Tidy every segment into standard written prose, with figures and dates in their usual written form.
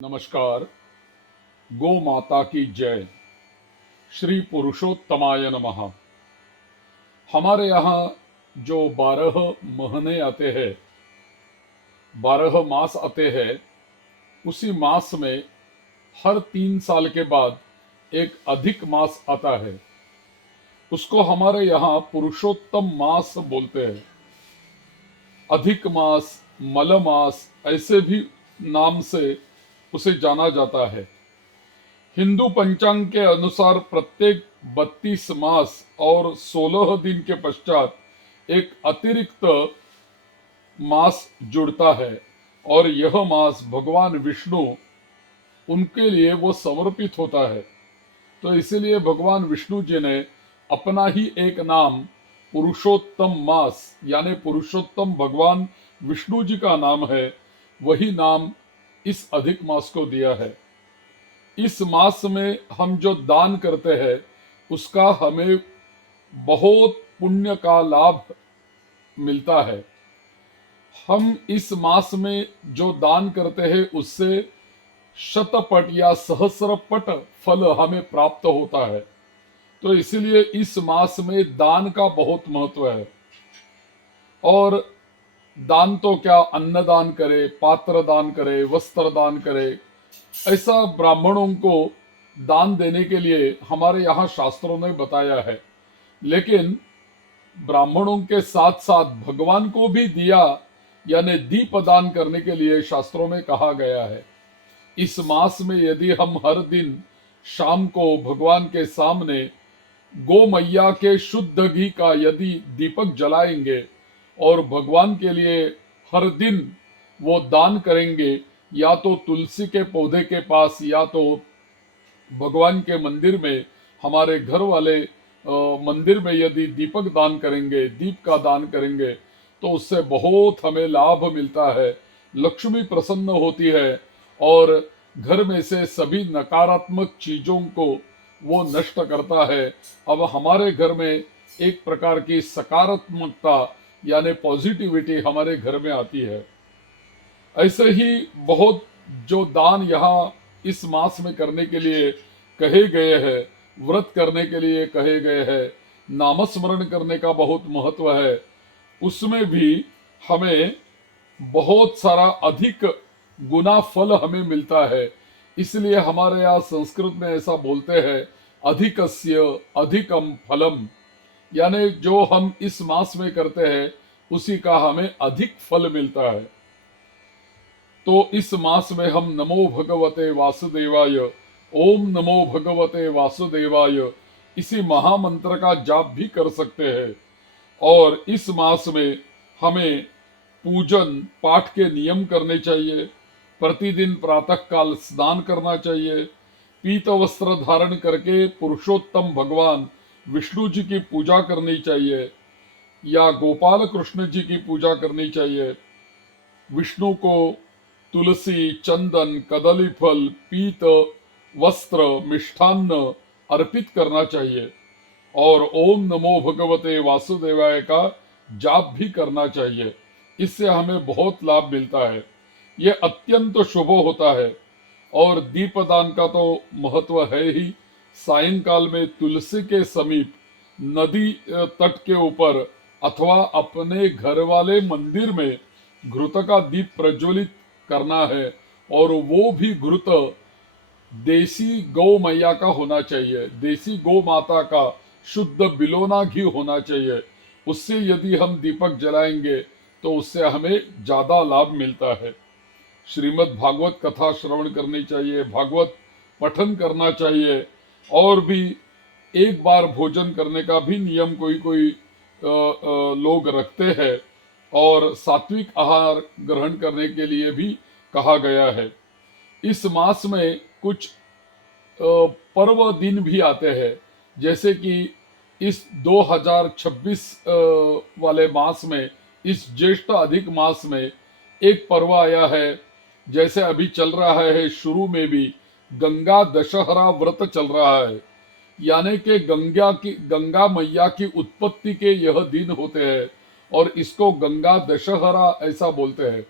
नमस्कार। गो माता की जय। श्री पुरुषोत्तमाय नमः। हमारे यहाँ जो 12 महीने आते हैं, 12 मास आते हैं, उसी मास में हर 3 साल के बाद एक अधिक मास आता है। उसको हमारे यहाँ पुरुषोत्तम मास बोलते हैं। अधिक मास, मल मास, ऐसे भी नाम से उसे जाना जाता है। हिंदू पंचांग के अनुसार प्रत्येक 32 मास और 16 दिन के पश्चात एक अतिरिक्त मास जुड़ता है और यह मास भगवान विष्णु, उनके लिए वो समर्पित होता है। तो इसीलिए भगवान विष्णु जी ने अपना ही एक नाम पुरुषोत्तम मास, यानी पुरुषोत्तम भगवान विष्णु जी का नाम है, वही नाम इस अधिक मास को दिया है। इस मास में हम जो दान करते हैं उसका हमें बहुत पुण्य का लाभ मिलता है। हम इस मास में जो दान करते हैं उससे शतपट या सहस्रपट फल हमें प्राप्त होता है। तो इसीलिए इस मास में दान का बहुत महत्व है। और दान तो क्या, अन्नदान करे, पात्र दान करे, वस्त्र दान करे, ऐसा ब्राह्मणों को दान देने के लिए हमारे यहाँ शास्त्रों ने बताया है। लेकिन ब्राह्मणों के साथ साथ भगवान को भी दिया यानी दीप दान करने के लिए शास्त्रों में कहा गया है। इस मास में यदि हम हर दिन शाम को भगवान के सामने गो मैया के शुद्ध घी का यदि दीपक जलाएंगे और भगवान के लिए हर दिन वो दान करेंगे, या तो तुलसी के पौधे के पास या तो भगवान के मंदिर में, हमारे घर वाले मंदिर में यदि दीपक दान करेंगे, दीप का दान करेंगे, तो उससे बहुत हमें लाभ मिलता है। लक्ष्मी प्रसन्न होती है और घर में से सभी नकारात्मक चीजों को वो नष्ट करता है। अब हमारे घर में एक प्रकार की सकारात्मकता यानी पॉजिटिविटी हमारे घर में आती है। ऐसे ही बहुत जो दान यहाँ इस मास में करने के लिए कहे गए हैं, व्रत करने के लिए कहे गए हैं, नामस्मरण करने का बहुत महत्व है, उसमें भी हमें बहुत सारा अधिक गुना फल हमें मिलता है। इसलिए हमारे यहाँ संस्कृत में ऐसा बोलते हैं, अधिकस्य अधिकम फलम, यानी जो हम इस मास में करते हैं उसी का हमें अधिक फल मिलता है। तो इस मास में हम नमो भगवते वासुदेवाय, ओम नमो भगवते वासुदेवाय, इसी महामंत्र का जाप भी कर सकते हैं। और इस मास में हमें पूजन पाठ के नियम करने चाहिए। प्रतिदिन प्रातः काल स्नान करना चाहिए। पीत वस्त्र धारण करके पुरुषोत्तम भगवान विष्णु जी की पूजा करनी चाहिए या गोपाल कृष्ण जी की पूजा करनी चाहिए। विष्णु को तुलसी, चंदन, कदली फल, पीत वस्त्र, मिष्ठान्न अर्पित करना चाहिए और ओम नमो भगवते वासुदेवाय का जाप भी करना चाहिए। इससे हमें बहुत लाभ मिलता है। ये अत्यंत शुभ होता है। और दीपदान का तो महत्व है ही। सायंकाल में तुलसी के समीप, नदी तट के ऊपर अथवा अपने घर वाले मंदिर में घृत का दीप प्रज्वलित करना है। और वो भी घृत देसी गौ मैया का होना चाहिए, देसी गौ माता का शुद्ध बिलोना घी होना चाहिए। उससे यदि हम दीपक जलाएंगे तो उससे हमें ज्यादा लाभ मिलता है। श्रीमद् भागवत कथा श्रवण करनी चाहिए, भागवत पठन करना चाहिए। और भी एक बार भोजन करने का भी नियम कोई कोई लोग रखते हैं और सात्विक आहार ग्रहण करने के लिए भी कहा गया है। इस मास में कुछ पर्व दिन भी आते हैं, जैसे कि इस 2026 वाले मास में, इस ज्येष्ठ अधिक मास में एक पर्व आया है। जैसे अभी चल रहा है, शुरू में भी गंगा दशहरा व्रत चल रहा है, यानी कि गंगा मैया की उत्पत्ति के यह दिन होते हैं और इसको गंगा दशहरा ऐसा बोलते हैं।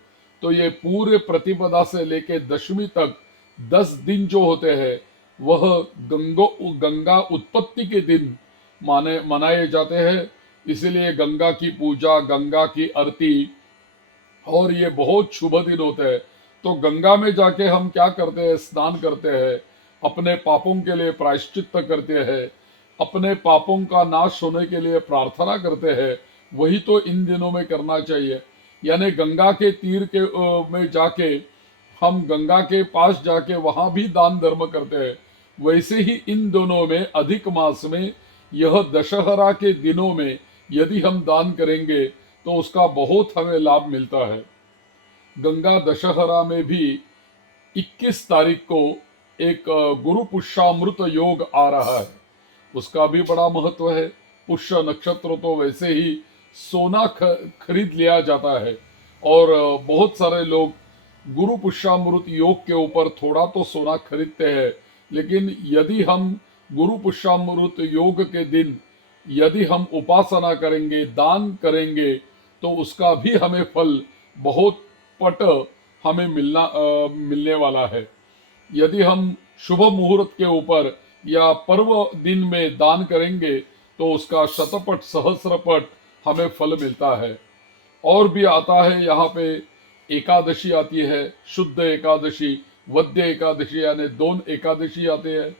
तो ये पूरे प्रतिपदा से लेके दशमी तक 10 दिन जो होते हैं वह गंगा उत्पत्ति के दिन मनाए जाते हैं। इसीलिए गंगा की पूजा, गंगा की आरती, और ये बहुत शुभ दिन होते हैं। तो गंगा में जाके हम क्या करते हैं, स्नान करते हैं, अपने पापों के लिए प्रायश्चित करते हैं, अपने पापों का नाश होने के लिए प्रार्थना करते हैं। वही तो इन दिनों में करना चाहिए। यानी गंगा के तीर के में जाके हम गंगा के पास जाके वहां भी दान धर्म करते हैं। वैसे ही इन दोनों में, अधिक मास में, यह दशहरा के दिनों में यदि हम दान करेंगे तो उसका बहुत हमें लाभ मिलता है। गंगा दशहरा में भी 21 तारीख को एक गुरु पुष्यामृत योग आ रहा है। उसका भी बड़ा महत्व है। पुष्य नक्षत्र तो वैसे ही सोना खरीद लिया जाता है, और बहुत सारे लोग गुरु पुष्यामृत योग के ऊपर थोड़ा तो सोना खरीदते हैं। लेकिन यदि हम गुरु पुष्यामृत योग के दिन यदि हम उपासना करेंगे, दान करेंगे, तो उसका भी हमें फल बहुत पट हमें मिलने वाला है। यदि हम शुभ मुहूर्त के ऊपर या पर्व दिन में दान करेंगे तो उसका शतपट सहस्रपट हमें फल मिलता है। और भी आता है यहाँ पे, एकादशी आती है, शुद्ध एकादशी, वद्य एकादशी, यानी 2 एकादशी आते हैं।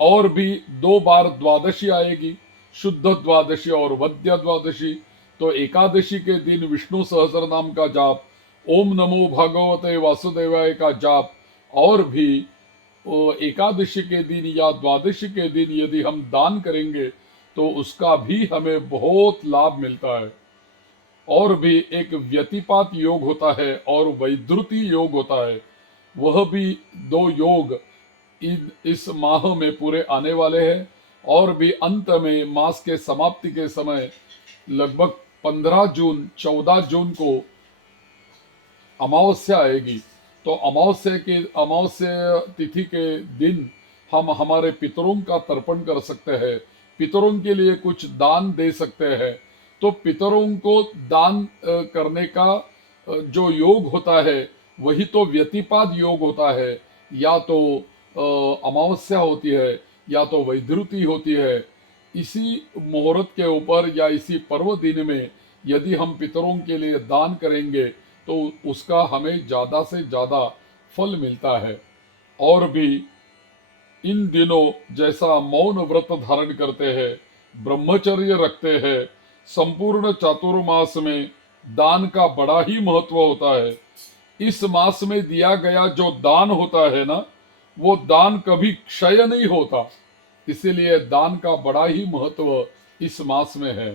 और भी 2 बार द्वादशी आएगी, शुद्ध द्वादशी और वद्य द्वादशी। तो एकादशी के दिन विष्णु सहस्र नाम का जाप, ओम नमो भगवते वासुदेवाय का जाप, और भी एकादशी के दिन या द्वादशी के दिन यदि हम दान करेंगे तो उसका भी हमें बहुत लाभ मिलता है। और भी एक व्यतिपात योग होता है और वैद्युति योग होता है। वह भी 2 योग इस माह में पूरे आने वाले हैं। और भी अंत में मास के समाप्ति के समय लगभग 15 जून 14 जून को अमावस्या आएगी। तो अमावस्या तिथि के दिन हम हमारे पितरों का तर्पण कर सकते हैं, पितरों के लिए कुछ दान दे सकते हैं। तो पितरों को दान करने का जो योग होता है वही तो व्यतिपात योग होता है। या तो अमावस्या होती है या तो वैधृति होती है। इसी मुहूर्त के ऊपर या इसी पर्व दिन में यदि हम पितरों के लिए दान करेंगे तो उसका हमें ज़्यादा से ज़्यादा फल मिलता है। और भी इन दिनों जैसा मौन व्रत धारण करते हैं, ब्रह्मचर्य रखते हैं, संपूर्ण चातुर्मास में दान का बड़ा ही महत्व होता है। इस मास में दिया गया जो दान होता है ना, वो दान कभी क्षय नहीं होता। इसीलिए दान का बड़ा ही महत्व इस मास में है।